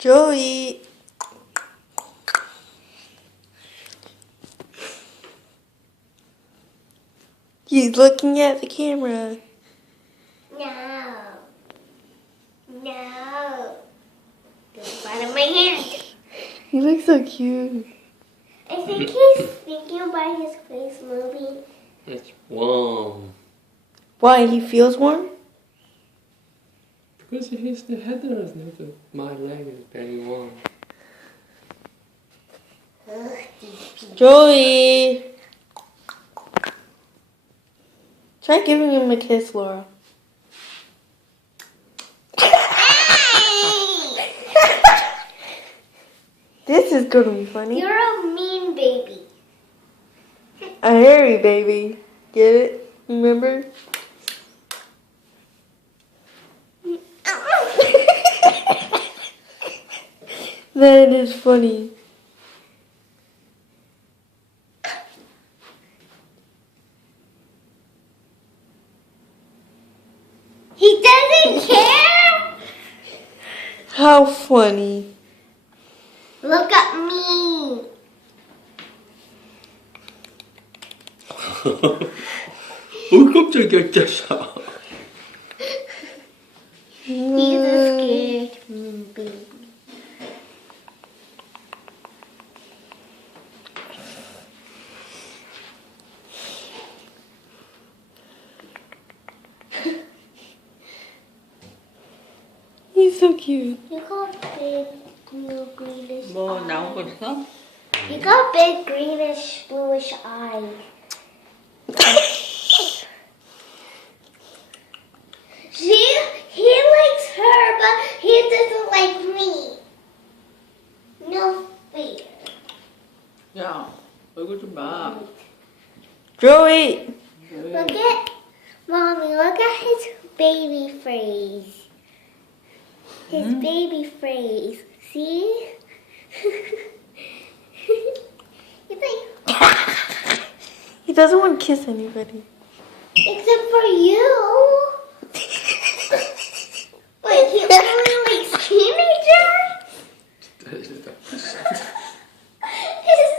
Joey. He's looking at the camera. No. No. Don't out of my hand. He looks so cute. I think he's thinking about his face moving. It's warm. Why? He feels warm? Because his the head is not my leg is very warm. Ugh, these people. Joey. Try giving him a kiss, Laura. This is gonna be funny. You're a mean baby. A hairy baby. Get it? Remember? That is funny. He doesn't care. How funny. Look at me. 깜짝이야, 진짜. He's a scared mean baby. He's so cute. You got big blue greenish 뭐 eyes. 나온 거 있어? You got big greenish bluish eyes. See, he likes her, but he doesn't like me. No fear. 야, 얼굴 좀 봐. Joey. Look at, Mommy, look at his baby face. His baby face. See? He's like, He doesn't want to kiss anybody. except for you. Wait, he only likes teenagers? His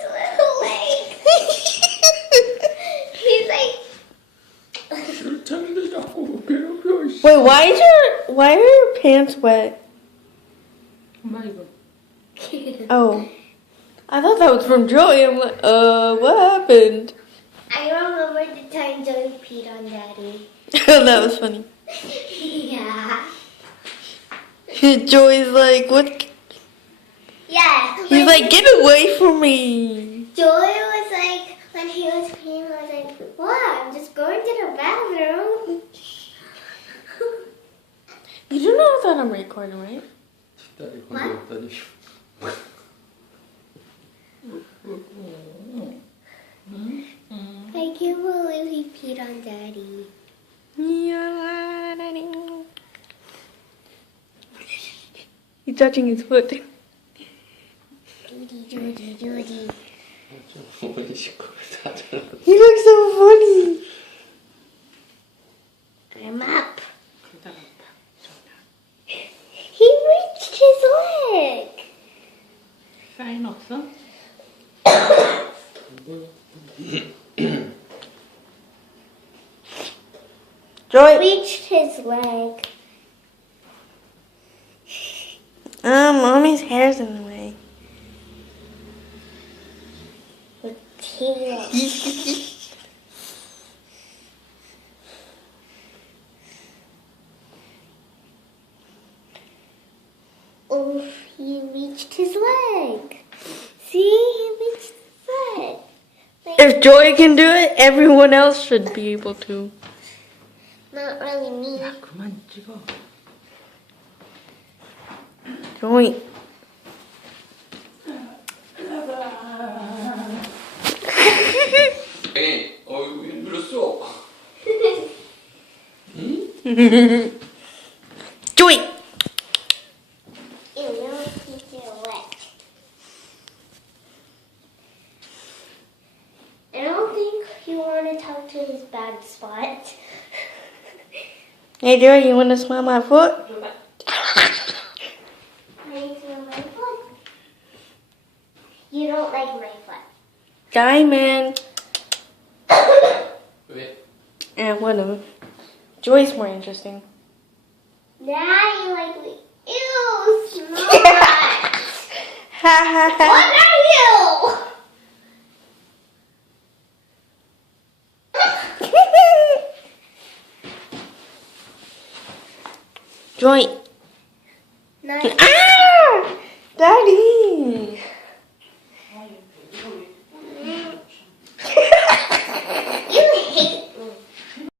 little leg. He's like, 싫다는데 자꾸 괴롭혀, 씨. Wait, why are your pants wet? 엄마 이거. Oh. I thought that was from Joey. I'm like, what happened? I remember the time Joey peed on Daddy. That was funny. Yeah. Joey's like, what? Yeah. He's like, get away from me. Joey was like, when he was peeing, I was like, what? I'm just going to the bathroom. You do know that I'm recording, right? 딸이 건드렸더니. I can't believe he peed on Daddy. He's touching his foot. Judy. 어머니 시끄러워, 사잖아. He looks so funny. I'm up. 그러다가 봐. He reached his leg. 사인 없어? Joey. Reached his leg. Mommy's hair's in the way. With tail. Oh, he reached his leg. See, he reached his leg. Like, If Joey can do it, everyone else should be able to. not really me. 야, 그만 찍어. Joey. 에이, 어이구, 힘들었어. Joey. Ew, now he's wet. I don't think you want to talk to his bad spot. Hey, Joey, you want to smell my foot? I need to know my You don't like my foot. Diamond. Wait. Whatever. Joy's more interesting. Now you like me. Ew, smart. Ha ha What ha. are you? Joy. Nice. Ah! Daddy!